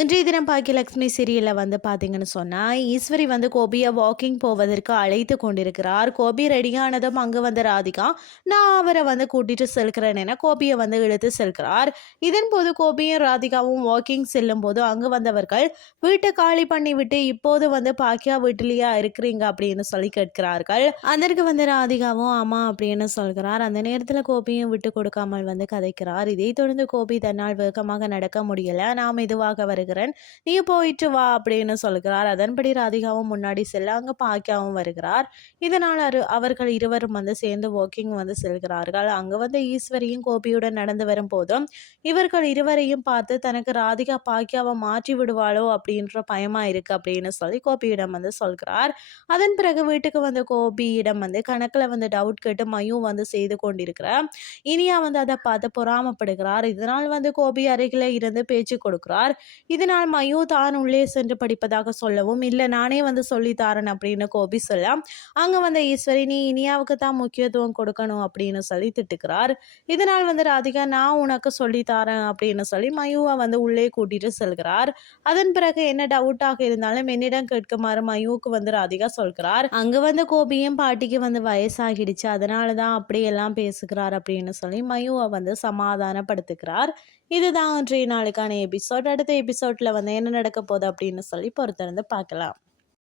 இன்றைய தினம் பாக்கியலட்சுமி சீரியலில் வந்து பார்த்தீங்கன்னு சொன்னால் ஈஸ்வரி வந்து கோபியை வாக்கிங் போவதற்கு அழைத்து கொண்டிருக்கிறார். கோபி ரெடியானதும் அங்கே வந்த ராதிகா நான் அவரை வந்து கூட்டிகிட்டு செல்கிறேன் என கோபியை வந்து இழுத்து செல்கிறார். இதன் போது கோபியும் ராதிகாவும் வாக்கிங் செல்லும் போது அங்கு வந்தவர்கள் வீட்டை காலி பண்ணி விட்டு இப்போது வந்து பாக்கியா வீட்டிலேயா இருக்கிறீங்க? அப்படின்னு சொல்லி கேட்கிறார்கள். அதற்கு வந்து ராதிகாவும் ஆமா அப்படின்னு சொல்கிறார். அந்த நேரத்தில் கோபியும் விட்டு கொடுக்காமல் வந்து கதைக்கிறார். இதை தொடர்ந்து கோபி தன்னால் வேகமாக நடக்க முடியல. இதுவாக மெதுவாக வருகிறேன். நீ போயிட்டு வா அப்படின்னு சொல்கிறார். அதன்படி ராதிகாவும் முன்னாடி செல்ல அங்கே பாக்கியாவும் வருகிறார். இதனால் அரு அவர்கள் இருவரும் வந்து சேர்ந்து வாக்கிங் வந்து செல்கிறார்கள். அங்கே வந்து ஈஸ்வரியும் கோபியுடன் நடந்து வரும் போதும் இவர்கள் இருவரையும் பார்த்து தனக்கு ராதிகா பாக்கியாவை மாற்றி விடுவாளோ அப்படின்ற பயமா இருக்கு அப்படின்னு சொல்லி கோபியிடம் வந்து சொல்கிறார். அதன் பிறகு வீட்டுக்கு வந்த கோபியிடம் வந்து கணக்கில் வந்து டவுட் கேட்டு மயும் வந்து செய்து கொண்டிருக்கிறார். இனியா வந்து அதை பார்த்து பொறாமப்படுகிறார். இதனால் வந்து கோபி அருகில் இருந்து பேச்சு கொடுக்கிறார். இதனால் மயூ தான் உள்ளே சென்று படிப்பதாக சொல்லவும் இல்லை நானே வந்து சொல்லித்தாரன் அப்படின்னு கோபி சொல்ல அங்கே வந்த ஈஸ்வரி நீ இனியாவுக்கு தான் முக்கியத்துவம் கொடுக்கணும் அப்படின்னு சொல்லி திட்டுக்கிறார் இதனால் வந்து ராதிகா நான் உனக்கு சொல்லித்தாரேன் அப்படின்னு சொல்லி மயுவை வந்து உள்ளே கூட்டிட்டு செல்கிறார். அதன் பிறகு என்ன டவுட்டாக இருந்தாலும் என்னிடம் கேட்குமாறு மயுவுக்கு வந்து ராதிகா சொல்கிறார். அங்கே வந்து கோபியும் பாட்டிக்கு வந்து வயசாகிடுச்சு. அதனால தான் அப்படியெல்லாம் பேசுகிறார் அப்படின்னு சொல்லி மயுவை வந்து சமாதானப்படுத்துகிறார். இதுதான் இன்றைய நாளுக்கான எபிசோட் அடுத்த எபிசோட்ல வந்து என்ன நடக்க போகுது அப்படின்னு சொல்லி பொறுத்திருந்து பார்க்கலாம்.